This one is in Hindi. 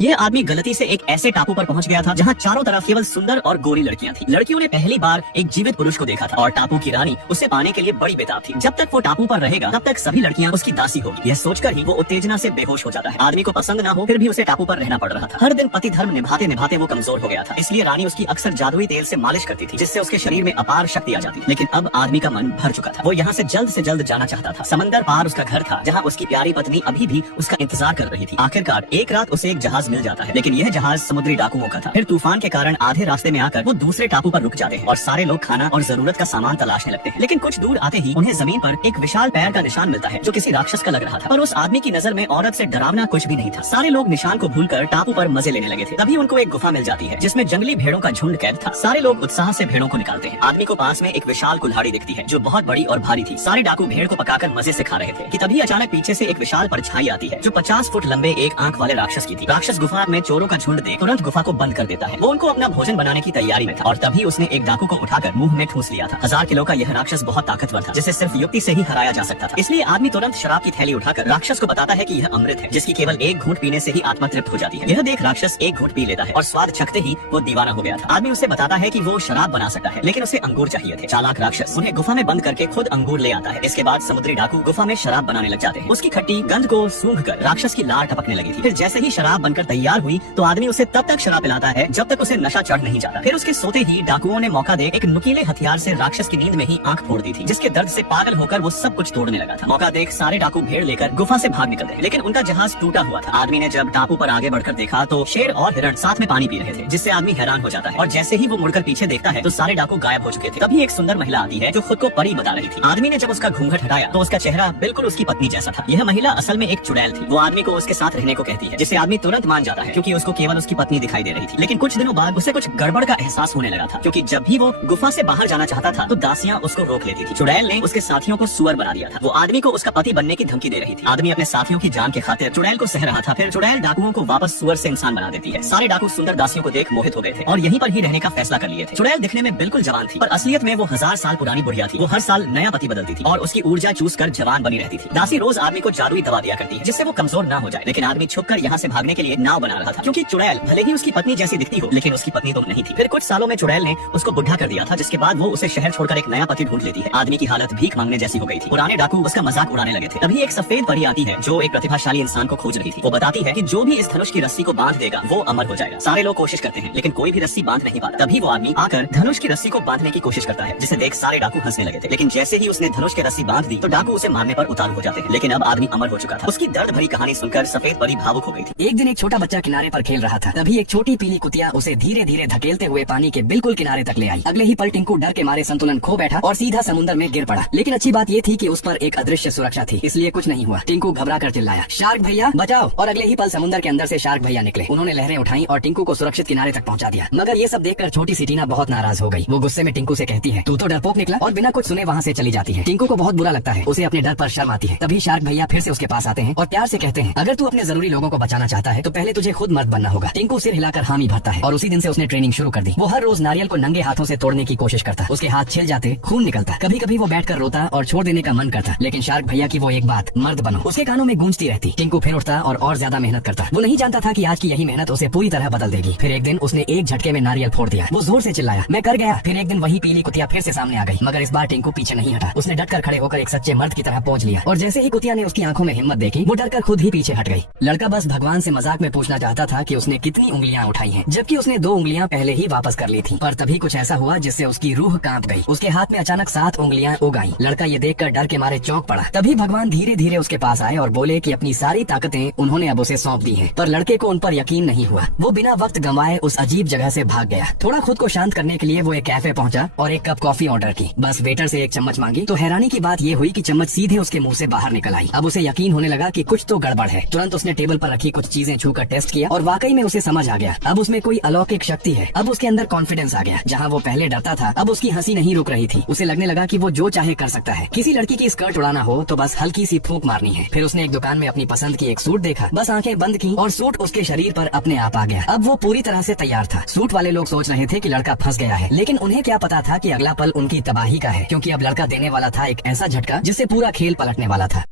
यह आदमी गलती से एक ऐसे टापू पर पहुंच गया था जहां चारों तरफ केवल सुंदर और गोरी लड़कियां थी। लड़कियों ने पहली बार एक जीवित पुरुष को देखा था और टापू की रानी उसे पाने के लिए बड़ी बेताब थी। जब तक वो टापू पर रहेगा तब तक सभी लड़कियां उसकी दासी होगी। यह सोचकर ही वो उत्तेजना से बेहोश हो जाता है। आदमी को पसंद ना हो फिर भी उसे टापू पर रहना पड़ रहा था। हर दिन पति धर्म निभाते निभाते वो कमजोर हो गया था, इसलिए रानी उसकी अक्सर जादुई तेल से मालिश करती थी जिससे उसके शरीर में अपार शक्ति आ जाती। लेकिन अब आदमी का मन भर चुका था। वो यहाँ से जल्द जाना चाहता था। समंदर पार उसका घर था जहाँ उसकी प्यारी पत्नी अभी भी उसका इंतजार कर रही थी। आखिरकार एक रात उसे एक जहाज मिल जाता है, लेकिन यह जहाज समुद्री डाकुओं का था। फिर तूफान के कारण आधे रास्ते में आकर वो दूसरे टापू पर रुक जाते हैं और सारे लोग खाना और जरूरत का सामान तलाशने लगते हैं। लेकिन कुछ दूर आते ही उन्हें जमीन पर एक विशाल पैर का निशान मिलता है जो किसी राक्षस का लग रहा था। पर उस आदमी की नजर में औरत से डरावना कुछ भी नहीं था। सारे लोग निशान को भूलकर टापू पर मजे लेने लगे थे। तभी उनको एक गुफा मिल जाती है जिसमें जंगली भेड़ों का झुंड कैद था। सारे लोग उत्साह से भेड़ों को निकालते हैं। आदमी को पास में एक विशाल कुल्हाड़ी दिखती है जो बहुत बड़ी और भारी थी। सारे डाकू भेड़ को पकाकर मजे से खा रहे थे कि तभी अचानक पीछे से एक विशाल परछाई आती है जो 50 फुट लंबे एक आंख वाले राक्षस की थी। राक्षस गुफा में चोरों का झुंड देख तुरंत गुफा को बंद कर देता है। वो उनको अपना भोजन बनाने की तैयारी में था और तभी उसने एक डाकू को उठाकर मुंह में ठूंस लिया था। 1000 किलो का यह राक्षस बहुत ताकतवर था जिसे सिर्फ युक्ति से ही हराया जा सकता था। इसलिए आदमी तुरंत शराब की थैली उठाकर राक्षस को बताता है कि यह अमृत है जिसकी केवल एक घूंट पीने से ही आत्मा तृप्त हो जाती है। यह देख राक्षस एक घूंट पी लेता है और स्वाद चखते ही वो दीवाना हो गया था। आदमी उसे बताता है कि वो शराब बना सकता है लेकिन उसे अंगूर चाहिए थे। चालाक राक्षस उन्हें गुफा में बंद करके खुद अंगूर ले आता है। इसके बाद समुद्री डाकू गुफा में शराब बनाने लग जाते हैं। उसकी खट्टी गंध को सूंघकर राक्षस की लार टपकने लगी थी। फिर जैसे ही शराब बनकर तैयार हुई तो आदमी उसे तब तक शराब पिलाता है जब तक उसे नशा चढ़ नहीं जाता। फिर उसके सोते ही डाकुओं ने मौका दे एक नुकीले हथियार से राक्षस की नींद में ही आंख फोड़ दी थी जिसके दर्द से पागल होकर वो सब कुछ तोड़ने लगा था। मौका देख सारे डाकू भेड़ लेकर गुफा से भाग निकलते हैं लेकिन उनका जहाज टूटा हुआ था। आदमी ने जब टापू पर आगे बढ़कर देखा तो शेर और हिरण साथ में पानी पी रहे थे जिससे आदमी हैरान हो जाता है और जैसे ही वो मुड़कर पीछे देखता है तो सारे डाकू गायब हो चुके थे। तभी एक सुंदर महिला आती है जो खुद को परी बता रही थी। आदमी ने जब उसका घूंघट हटाया तो उसका चेहरा बिल्कुल उसकी पत्नी जैसा था। यह महिला असल में एक चुड़ैल थी। वो आदमी को उसके साथ रहने को कहती है जिसे आदमी तुरंत मान जाता है क्योंकि उसको केवल उसकी पत्नी दिखाई दे रही थी। लेकिन कुछ दिनों बाद उसे कुछ गड़बड़ का एहसास होने लगा था क्योंकि जब भी वो गुफा से बाहर जाना चाहता था तो दासियां उसको रोक लेती थी। चुड़ैल ने उसके साथियों को सुअर बना दिया था। वो आदमी को उसका पति बनने की धमकी दे रही थी। आदमी अपने साथियों की जान के खातिर चुड़ैल को सह रहा था। फिर चुड़ैल डाकुओं को वापस सुअर से इंसान बना देती है। सारे डाकू सुंदर दासियों को देख मोहित हो गए थे और यहीं पर ही रहने का फैसला कर लिए थे। चुड़ैल दिखने में बिल्कुल जवान थी पर असलियत में वो 1000 साल पुरानी बुढ़िया थी। वो हर साल नया पति बदलती थी और उसकी ऊर्जा चूस कर जवान बनी रहती थी। दासी रोज आदमी को जादुई दवा दिया करती है जिससे वो कमजोर ना हो जाए। लेकिन आदमी छुपकर यहाँ से भागने के लिए नाव बना रहा था क्योंकि चुड़ैल भले ही उसकी पत्नी जैसी दिखती हो लेकिन उसकी पत्नी तो नहीं थी। फिर कुछ सालों में चुड़ैल ने उसको बुढ़ा कर दिया था जिसके बाद वो उसे शहर छोड़कर एक नया पति ढूंढ लेती है। आदमी की हालत भीख मांगने जैसी हो गई थी। पुराने डाकू उसका मजाक उड़ाने लगे थे। तभी एक सफेद परी आती है जो एक प्रतिभाशाली इंसान को खोज रही थी। वो बताती है कि जो भी इस धनुष की रस्सी को बांध देगा वो अमर हो जाएगा। सारे लोग कोशिश करते हैं लेकिन कोई भी रस्सी बांध नहीं पाता। तभी वो आदमी आकर धनुष की रस्सी को बांधने की कोशिश करता है जिसे देख सारे डाकू हंसने लगे थे। लेकिन जैसे ही उसने धनुष की रस्सी बांध दी तो डाकू उसे मारने पर उतारू हो जाते हैं। लेकिन अब आदमी अमर हो चुका था। उसकी दर्द भरी कहानी सुनकर सफेद परी भावुक हो गई थी। एक दिन एक छोटा बच्चा किनारे पर खेल रहा था। तभी एक छोटी पीली कुतिया उसे धीरे धीरे धकेलते हुए पानी के बिल्कुल किनारे तक ले आई। अगले ही पल टिंकू डर के मारे संतुलन खो बैठा और सीधा समुद्र में गिर पड़ा। लेकिन अच्छी बात ये थी कि उस पर एक अदृश्य सुरक्षा थी, इसलिए कुछ नहीं हुआ। टिंकू घबरा कर चिल्लाया, शार्क भैया बचाओ। और अगले ही पल समुद्र के अंदर से शार्क भैया निकले। उन्होंने लहरें उठाई और टिंकू को सुरक्षित किनारे तक पहुंचा दिया। मगर ये सब देखकर छोटी सी टीना बहुत नाराज हो गई। वो गुस्से में टिंकू से कहती है, तू तो डरपोक निकला, और बिना कुछ सुने वहाँ से चली जाती है। टिंकू को बहुत बुरा लगता है, उसे अपने डर पर शर्म आती है। तभी शार्क भैया फिर से उसके पास आते हैं और प्यार से कहते हैं, अगर तू अपने जरूरी लोगों को बचाना चाहता है तो पहले तुझे खुद मर्द बनना होगा। टिंकू सिर हिलाकर हामी भरता है और उसी दिन से उसने ट्रेनिंग शुरू कर दी। वो हर रोज नारियल को नंगे हाथों से तोड़ने की कोशिश करता। उसके हाथ छिल जाते, खून निकलता। कभी कभी वो बैठकर रोता और छोड़ देने का मन करता। लेकिन शार्क भैया की वो एक बात, मर्द बनो, उसके कानों में गूंजती रहती। टिंकू फिर उठता और ज्यादा मेहनत करता। वो नहीं जानता था कि आज की यही मेहनत उसे पूरी तरह बदल देगी। फिर एक दिन उसने एक झटके में नारियल फोड़ दिया। वो जोर से चिल्लाया, मैं कर गया। फिर एक दिन वही पीली कुतिया फिर से सामने आ गई, मगर इस बार टिंकू पीछे नहीं हटा। उसने डटकर खड़े होकर एक सच्चे मर्द की तरह पहुंच लिया। और जैसे ही कुतिया ने उसकी आंखों में हिम्मत देखी वो डरकर खुद ही पीछे हट गई। लड़का बस भगवान से मजाक में पूछना चाहता था कि उसने कितनी उंगलियां उठाई हैं, जबकि उसने 2 उंगलियां पहले ही वापस कर ली थी। पर तभी कुछ ऐसा हुआ जिससे उसकी रूह कांप गई। उसके हाथ में अचानक 7 उंगलियां उग आईं। लड़का ये देखकर डर के मारे चौंक पड़ा। तभी भगवान धीरे धीरे उसके पास आए और बोले कि अपनी सारी ताकतें उन्होंने अब उसे सौंप दी हैं। पर लड़के को उन पर यकीन नहीं हुआ। वो बिना वक्त गंवाए उस अजीब जगह से भाग गया। थोड़ा खुद को शांत करने के लिए वो एक कैफे पहुंचा और एक कप कॉफी ऑर्डर की। बस वेटर से एक चम्मच मांगी तो हैरानी की बात ये हुई कि चम्मच सीधे उसके मुंह से बाहर निकल आई। अब उसे यकीन होने लगा कि कुछ तो गड़बड़ है। तुरंत उसने टेबल पर रखी कुछ चीजें छूकर टेस्ट किया और वाकई में उसे समझ आ गया। अब उसमें कोई अलौकिक शक्ति है। अब उसके अंदर कॉन्फिडेंस आ गया। जहाँ वो पहले डरता था अब उसकी हंसी नहीं रुक रही थी। उसे लगने लगा कि वो जो चाहे कर सकता है। किसी लड़की की स्कर्ट उड़ाना हो तो बस हल्की सी फूंक मारनी है। फिर उसने एक दुकान में अपनी पसंद की एक सूट देखा, बस आंखें बंद की और सूट उसके शरीर पर अपने आप आ गया। अब वो पूरी तरह से तैयार था। सूट वाले लोग सोच रहे थे कि लड़का फंस गया है, लेकिन उन्हें क्या पता था कि अगला पल उनकी तबाही का है, क्योंकि अब लड़का देने वाला था एक ऐसा झटका जिससे पूरा खेल पलटने वाला था।